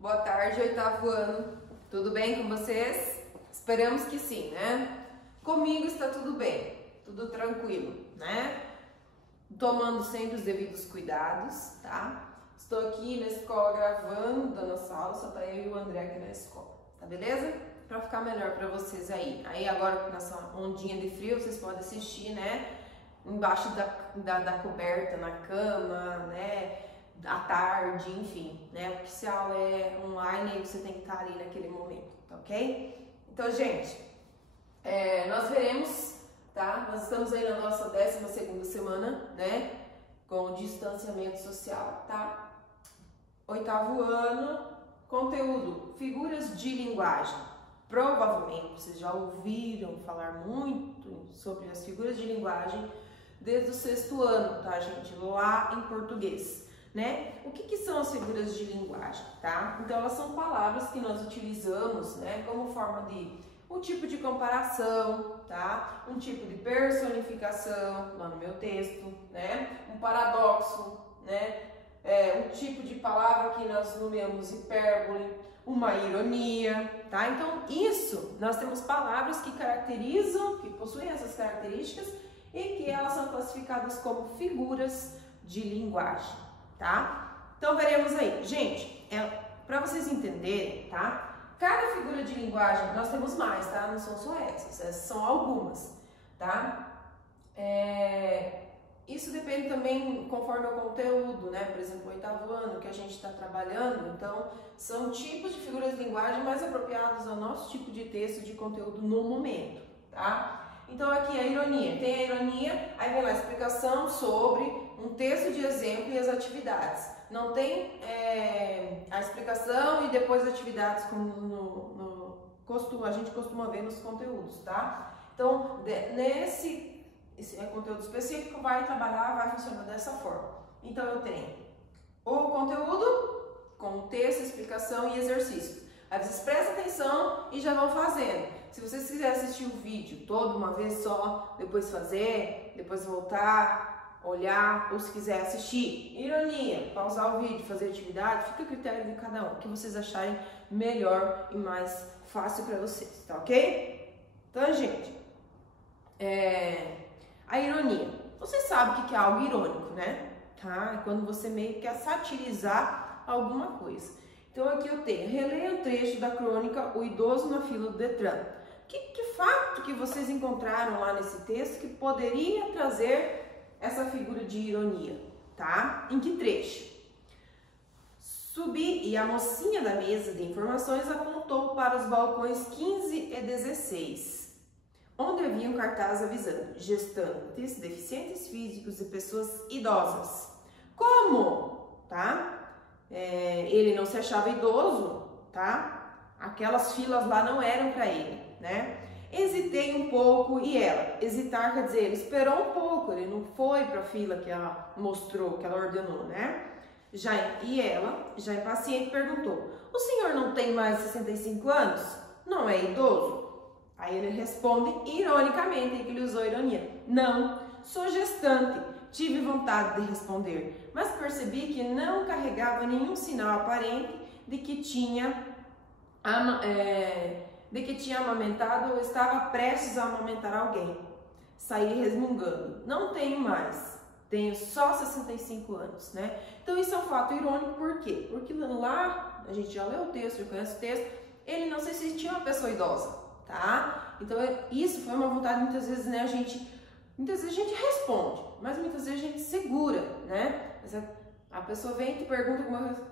Boa tarde, oitavo ano. Tudo bem com vocês? Esperamos que sim, né? Comigo está tudo bem, tudo tranquilo, né? Tomando sempre os devidos cuidados, tá? Estou aqui na escola gravando da nossa aula, só tá eu e o André aqui na escola, tá beleza? Pra ficar melhor pra vocês aí. Aí agora nessa ondinha de frio, vocês podem assistir, né? Embaixo da coberta, na cama, né? À tarde, enfim, né? Porque se a aula é online, aí você tem que estar ali naquele momento, tá ok? Então, gente, nós veremos, tá? Nós estamos aí na nossa 12ª semana, né? Com o distanciamento social, tá? Oitavo ano, conteúdo, figuras de linguagem. Provavelmente vocês já ouviram falar muito sobre as figuras de linguagem desde o 6º ano, tá, gente? Lá em português. Né? O que são as figuras de linguagem, tá? Então elas são palavras que nós utilizamos, né, como forma de um tipo de comparação, tá? Um tipo de personificação, lá no meu texto, né? Um paradoxo, né? Um tipo de palavra que nós nomeamos hipérbole, uma ironia, tá? Então isso, nós temos palavras que caracterizam, que possuem essas características e que elas são classificadas como figuras de linguagem. Tá? Então veremos aí, gente, para vocês entenderem, tá? Cada figura de linguagem, nós temos mais, tá? Não são só essas são algumas, tá? Isso depende também conforme o conteúdo, né? Por exemplo, o oitavo ano que a gente está trabalhando, então são tipos de figuras de linguagem mais apropriados ao nosso tipo de texto, de conteúdo no momento, tá? Então aqui a ironia, tem a ironia, aí vem lá a explicação sobre um texto de exemplo e as atividades. Não tem a explicação e depois as atividades como a gente costuma ver nos conteúdos, tá? Então esse conteúdo específico vai funcionar dessa forma. Então eu tenho o conteúdo com texto, explicação e exercício. Aí vocês prestam atenção e já vão fazendo. Se vocês quiserem assistir o vídeo todo uma vez só, depois fazer, depois voltar, olhar, ou se quiser assistir ironia, pausar o vídeo, fazer atividade, fica a critério de cada um, o que vocês acharem melhor e mais fácil para vocês, tá ok? Então, gente, a ironia. Vocês sabem o que é algo irônico, né? Tá? É quando você meio que quer satirizar alguma coisa. Então aqui eu tenho, releia o trecho da crônica O Idoso na Fila do Detran. Que fato que vocês encontraram lá nesse texto que poderia trazer essa figura de ironia, tá? Em que trecho? Subi e a mocinha da mesa de informações apontou para os balcões 15 e 16, onde havia um cartaz avisando gestantes, deficientes físicos e pessoas idosas. Como? Tá? Ele não se achava idoso, tá? Aquelas filas lá não eram para ele, né? Hesitei um pouco e ela, hesitar quer dizer, ele esperou um pouco, ele não foi para a fila que ela mostrou, que ela ordenou, né? Ela, já impaciente, perguntou: o senhor não tem mais de 65 anos? Não é idoso? Aí ele responde ironicamente, que ele usou ironia: não, sou gestante. Tive vontade de responder, mas percebi que não carregava nenhum sinal aparente de que tinha amamentado ou estava prestes a amamentar alguém. Saí resmungando: não tenho mais, tenho só 65 anos, né? Então isso é um fato irônico, por quê? Porque lá, a gente já leu o texto, já conhece o texto, ele não se sentia uma pessoa idosa, tá? Então isso foi uma vontade, muitas vezes, né, muitas vezes a gente responde, mas muitas vezes a gente segura, né? A pessoa vem e te pergunta alguma coisa.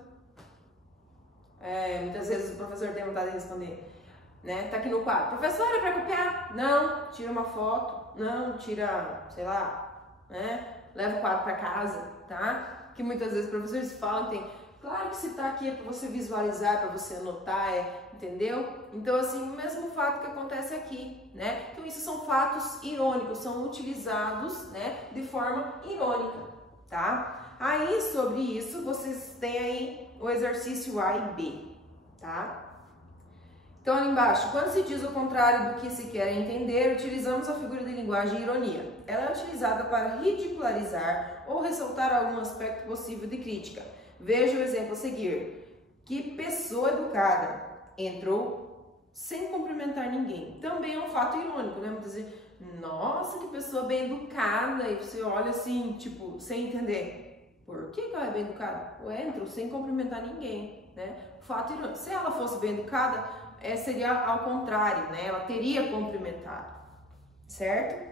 Muitas vezes o professor tem vontade de responder, né? Tá aqui no quadro: professora, é para copiar? Não. Tira uma foto? Não. Tira, sei lá, né? Leva o quadro para casa, tá? Que muitas vezes os professores falam, claro que se tá aqui é para você visualizar, para você anotar, entendeu? Então, assim, o mesmo fato que acontece aqui, né? Então, isso são fatos irônicos, são utilizados, né, de forma irônica, tá? Aí, sobre isso, vocês têm aí o exercício A e B, tá? Então, ali embaixo, quando se diz o contrário do que se quer entender, utilizamos a figura de linguagem ironia. Ela é utilizada para ridicularizar ou ressaltar algum aspecto possível de crítica. Veja o exemplo a seguir. Que pessoa educada entrou sem cumprimentar ninguém. Também é um fato irônico, né? Muitas vezes, nossa, que pessoa bem educada. E você olha assim, tipo, sem entender. Por que ela é bem educada? Ué, entrou sem cumprimentar ninguém, né? Fato irônico. Se ela fosse bem educada, seria ao contrário, né? Ela teria cumprimentado, certo?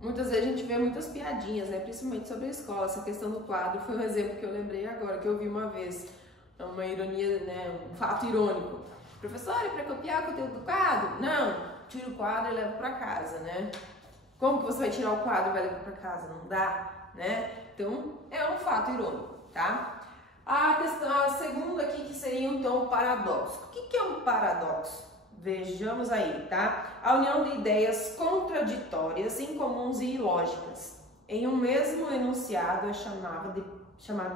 Muitas vezes a gente vê muitas piadinhas, né? Principalmente sobre a escola. Essa questão do quadro foi um exemplo que eu lembrei agora, que eu vi uma vez. Uma ironia, né? Um fato irônico. Professora, para copiar o conteúdo do quadro? Não, tira o quadro e leva para casa, né? Como que você vai tirar o quadro e vai levar para casa? Não dá, né? Então, é um fato irônico, tá? A segunda aqui que seria então o paradoxo. O que é um paradoxo? Vejamos aí, tá? A união de ideias contraditórias, incomuns e ilógicas em um mesmo enunciado é chamado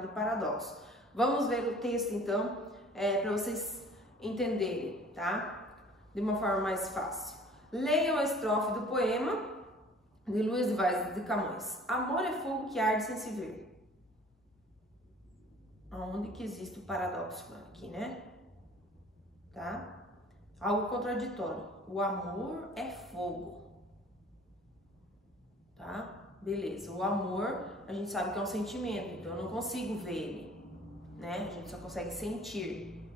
de paradoxo. Vamos ver o texto então, para vocês entenderem, tá? De uma forma mais fácil. Leiam a estrofe do poema de Luiz de Vaz de Camões. Amor é fogo que arde sem se ver. Onde que existe o paradoxo aqui, né? Tá? Algo contraditório. O amor é fogo. Tá? Beleza. O amor, a gente sabe que é um sentimento, então eu não consigo ver ele, né? A gente só consegue sentir.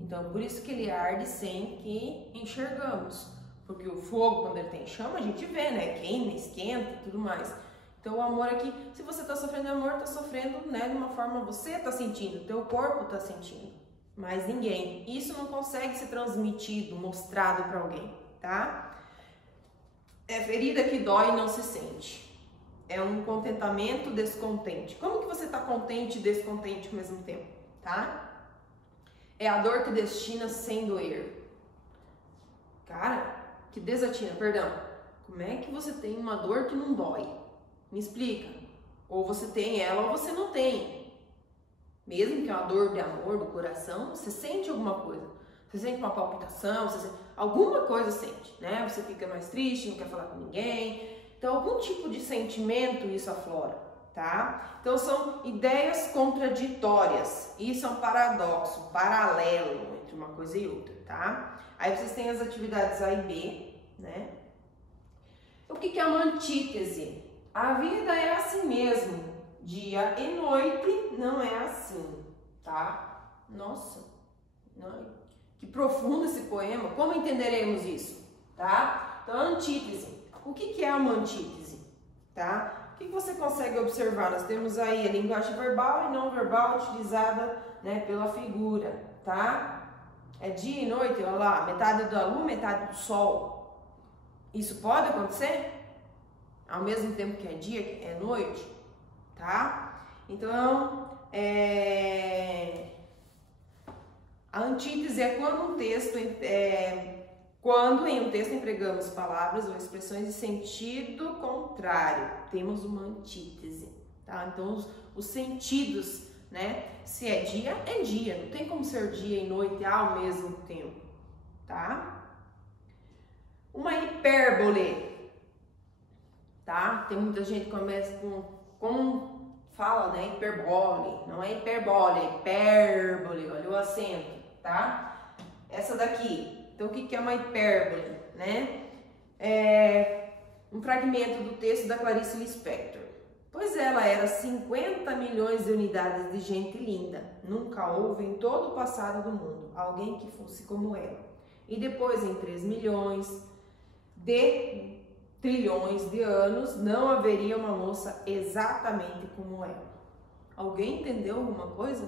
Então, por isso que ele arde sem que enxergamos. Porque o fogo, quando ele tem chama, a gente vê, né? Queima, esquenta e tudo mais. Então, o amor aqui, se você está sofrendo amor, está sofrendo, né, de uma forma você está sentindo, teu corpo está sentindo, mas ninguém. Isso não consegue ser transmitido, mostrado para alguém, tá? É ferida que dói e não se sente. É um contentamento descontente. Como que você está contente e descontente ao mesmo tempo, tá? É a dor que destina sem doer. Cara, que desatina, perdão. Como é que você tem uma dor que não dói? Me explica. Ou você tem ela ou você não tem. Mesmo que é uma dor de amor do coração, você sente alguma coisa. Você sente uma palpitação, alguma coisa sente, né? Você fica mais triste, não quer falar com ninguém. Então, algum tipo de sentimento isso aflora, tá? Então, são ideias contraditórias. Isso é um paradoxo, um paralelo entre uma coisa e outra, tá? Aí vocês têm as atividades A e B, né? O que é uma antítese? A vida é assim mesmo, dia e noite não é assim, tá? Nossa, que profundo esse poema, como entenderemos isso, tá? Então, antítese, o que é uma antítese, tá? O que você consegue observar? Nós temos aí a linguagem verbal e não verbal utilizada, né, pela figura, tá? É dia e noite, olha lá, metade da lua, metade do sol. Isso pode acontecer? Ao mesmo tempo que é dia, é noite, tá? Então, a antítese é quando em um texto empregamos palavras ou expressões de sentido contrário. Temos uma antítese, tá? Então, os sentidos, né? Se é dia, não tem como ser dia e noite ao mesmo tempo, tá? Uma hipérbole. Tá? Tem muita gente que começa como fala, né? Hiperbole. Não é hiperbole, é hipérbole. Olha o acento, tá? Essa daqui. Então, o que é uma hipérbole, né? É um fragmento do texto da Clarice Lispector. Pois ela era 50 milhões de unidades de gente linda. Nunca houve em todo o passado do mundo alguém que fosse como ela. E depois, em 3 milhões de trilhões de anos, não haveria uma moça exatamente como ela. Alguém entendeu alguma coisa?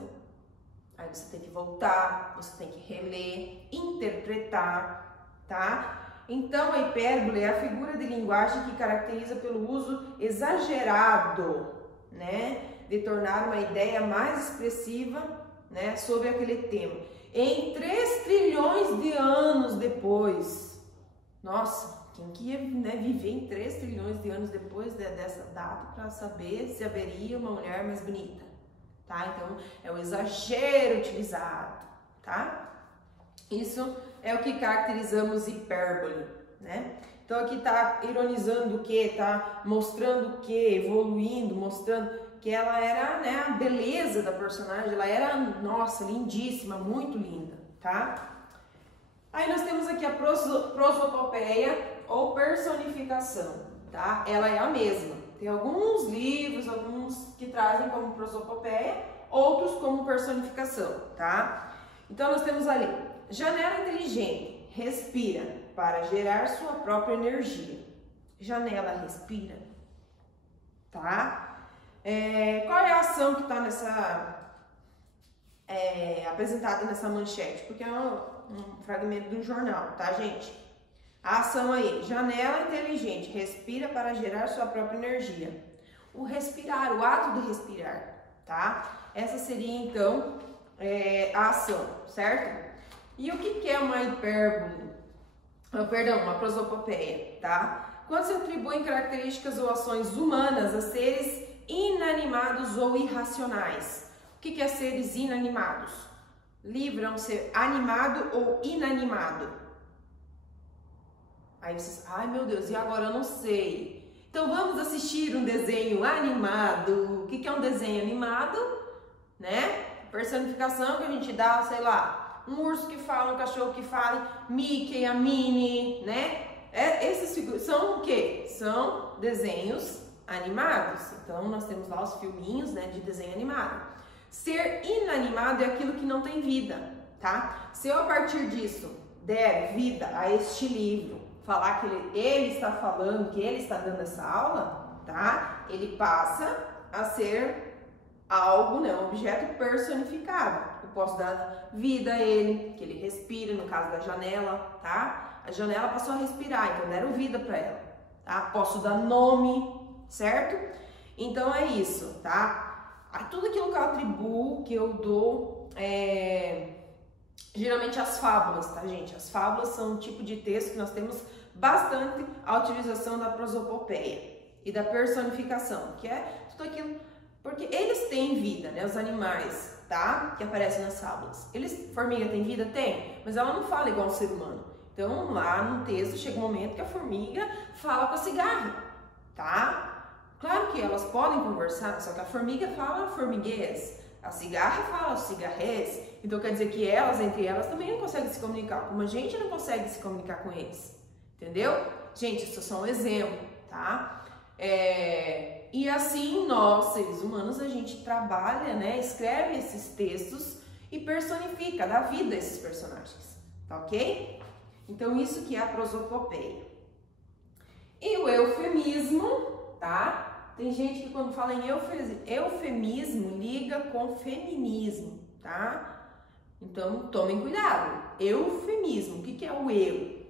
Aí você tem que voltar, você tem que reler, interpretar, tá? Então, a hipérbole é a figura de linguagem que caracteriza pelo uso exagerado, né, de tornar uma ideia mais expressiva, né, sobre aquele tema. Em 3 trilhões de anos depois. Nossa! Quem que ia, né, viver em 3 trilhões de anos depois dessa data para saber se haveria uma mulher mais bonita, tá? Então, é o exagero utilizado, tá? Isso é o que caracterizamos hipérbole, né? Então, aqui tá ironizando o quê? Tá mostrando o quê? Evoluindo, mostrando que ela era, né, a beleza da personagem, ela era, nossa, lindíssima, muito linda, tá? Aí nós temos aqui a prosopopeia ou personificação, tá? Ela é a mesma. Tem alguns livros, alguns que trazem como prosopopeia, outros como personificação, tá? Então nós temos ali, janela inteligente, respira para gerar sua própria energia. Janela respira, tá? Qual é a ação que está apresentada nessa manchete? Porque é um fragmento de um jornal, tá, gente? A ação aí, janela inteligente, respira para gerar sua própria energia. O respirar, o ato de respirar, tá? Essa seria, então, a ação, certo? E o que é uma hipérbole? Uma prosopopeia, tá? Quando se atribuem características ou ações humanas a seres inanimados ou irracionais. O que é seres inanimados? Livram ser animado ou inanimado. Aí vocês, ai meu Deus, e agora eu não sei. Então vamos assistir um desenho animado. O que é um desenho animado? Né? Personificação que a gente dá, sei lá, um urso que fala, um cachorro que fala, Mickey, a Minnie, né? Esses são o quê? São desenhos animados. Então nós temos lá os filminhos, né, de desenho animado. Ser inanimado é aquilo que não tem vida, tá? Se eu a partir disso der vida a este livro, falar que ele está falando, que ele está dando essa aula, tá? Ele passa a ser algo, né, um objeto personificado. Eu posso dar vida a ele, que ele respira, no caso da janela, tá? A janela passou a respirar, então deram vida para ela, tá? Posso dar nome, certo? Então é isso, tá? Tudo aquilo que eu atribuo, que eu dou, geralmente as fábulas, tá, gente? As fábulas são um tipo de texto que nós temos bastante a utilização da prosopopeia e da personificação, que é tudo aquilo, porque eles têm vida, né? Os animais, tá? Que aparecem nas fábulas. Formiga tem vida? Tem, mas ela não fala igual um ser humano. Então, lá no texto chega um momento que a formiga fala com a cigarra, tá? Claro que elas podem conversar, só que a formiga fala formiguês, a cigarra fala cigarrês. Então quer dizer que elas, entre elas, também não conseguem se comunicar, como a gente não consegue se comunicar com eles. Entendeu? Gente, isso é só um exemplo, tá? E assim, nós, seres humanos, a gente trabalha, né? Escreve esses textos e personifica, dá vida a esses personagens, tá ok? Então, isso que é a prosopopeia. E o eufemismo, tá? Tem gente que quando fala em eufemismo, liga com feminismo, tá? Então, tomem cuidado. Eufemismo, o que é o eu?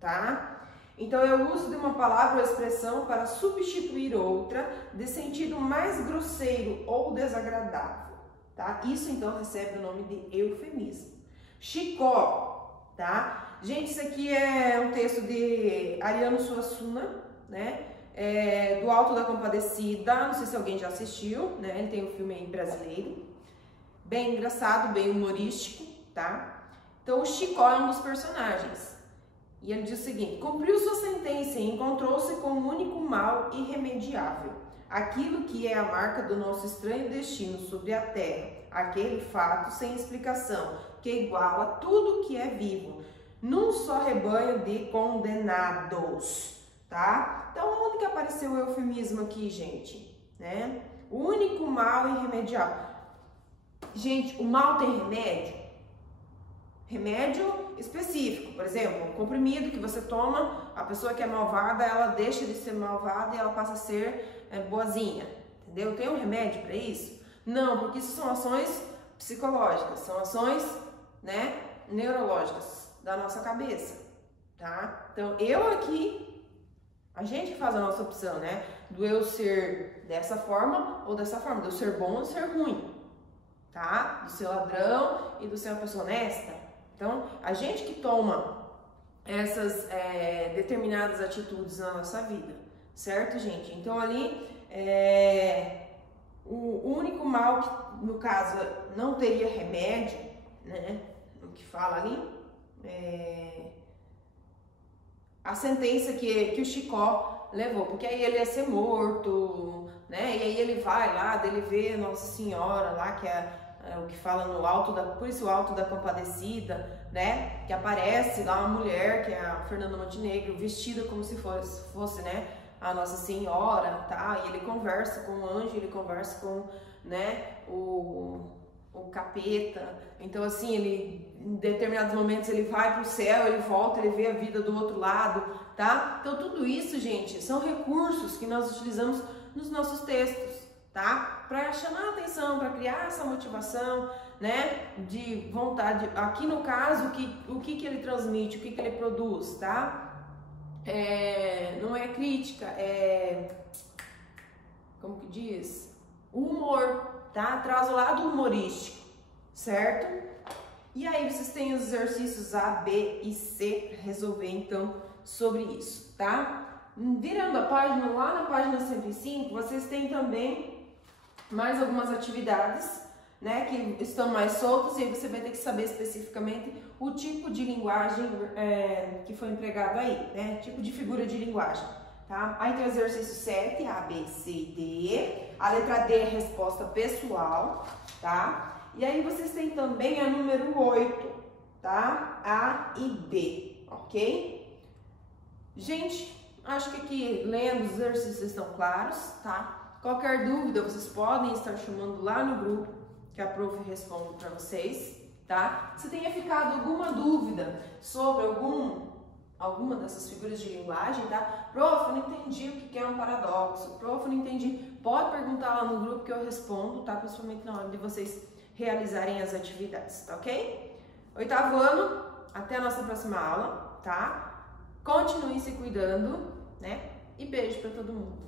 Tá? Então, é o uso de uma palavra ou expressão para substituir outra de sentido mais grosseiro ou desagradável, tá? Isso, então, recebe o nome de eufemismo. Chicó, tá? Gente, isso aqui é um texto de Ariano Suassuna, né? Do Alto da Compadecida, não sei se alguém já assistiu, né? Ele tem um filme aí brasileiro, bem engraçado, bem humorístico, tá? Então, o Chicó é um dos personagens. E ele diz o seguinte: cumpriu sua sentença e encontrou-se com um único mal irremediável, aquilo que é a marca do nosso estranho destino sobre a terra, aquele fato sem explicação, que iguala tudo que é vivo, num só rebanho de condenados, tá? Então, onde que apareceu o eufemismo aqui, gente? Né? O único mal irremediável. Gente, o mal tem remédio? Remédio específico, por exemplo, um comprimido que você toma, a pessoa que é malvada, ela deixa de ser malvada e ela passa a ser boazinha, entendeu? Tem um remédio para isso? Não, porque isso são ações psicológicas, são ações, né, neurológicas da nossa cabeça, tá? Então, eu aqui, a gente que faz a nossa opção, né, do eu ser dessa forma ou dessa forma, do ser bom ou do ser ruim, tá? Do ser ladrão e do ser uma pessoa honesta. Então, a gente que toma essas determinadas atitudes na nossa vida, certo, gente? Então, ali, o único mal que, no caso, não teria remédio, né? O que fala ali, a sentença que o Chicó levou, porque aí ele ia ser morto, né? E aí ele vai lá, ele vê Nossa Senhora lá, que é o que fala no alto da, por isso o Alto da Compadecida, né? Que aparece lá uma mulher, que é a Fernanda Montenegro, vestida como se fosse, né? A Nossa Senhora, tá? E ele conversa com o anjo, ele conversa com, né? O capeta. Então assim, ele em determinados momentos ele vai pro céu, ele volta, ele vê a vida do outro lado, tá? Então tudo isso, gente, são recursos que nós utilizamos nos nossos textos, tá? Para chamar a atenção, para criar essa motivação, né? De vontade. Aqui no caso, o que ele transmite, o que ele produz, tá? Não é crítica, como que diz? O humor, tá? Traz o lado humorístico, certo? E aí vocês têm os exercícios A, B e C para resolver então sobre isso, tá? Virando a página, lá na página 105, vocês têm também mais algumas atividades, né, que estão mais soltas, e aí você vai ter que saber especificamente o tipo de linguagem que foi empregado aí, né, tipo de figura de linguagem, tá? Aí tem o exercício 7, A, B, C e D, a letra D é resposta pessoal, tá? E aí vocês têm também a número 8, tá? A e B, ok? Gente, acho que aqui lendo os exercícios estão claros, tá? Qualquer dúvida vocês podem estar chamando lá no grupo, que a prof responde para vocês, tá? Se tenha ficado alguma dúvida sobre alguma dessas figuras de linguagem, tá? Prof, eu não entendi o que é um paradoxo. Prof, eu não entendi. Pode perguntar lá no grupo que eu respondo, tá? Principalmente na hora de vocês realizarem as atividades, tá ok? 8º ano, até a nossa próxima aula, tá? Continuem se cuidando, né? E beijo para todo mundo.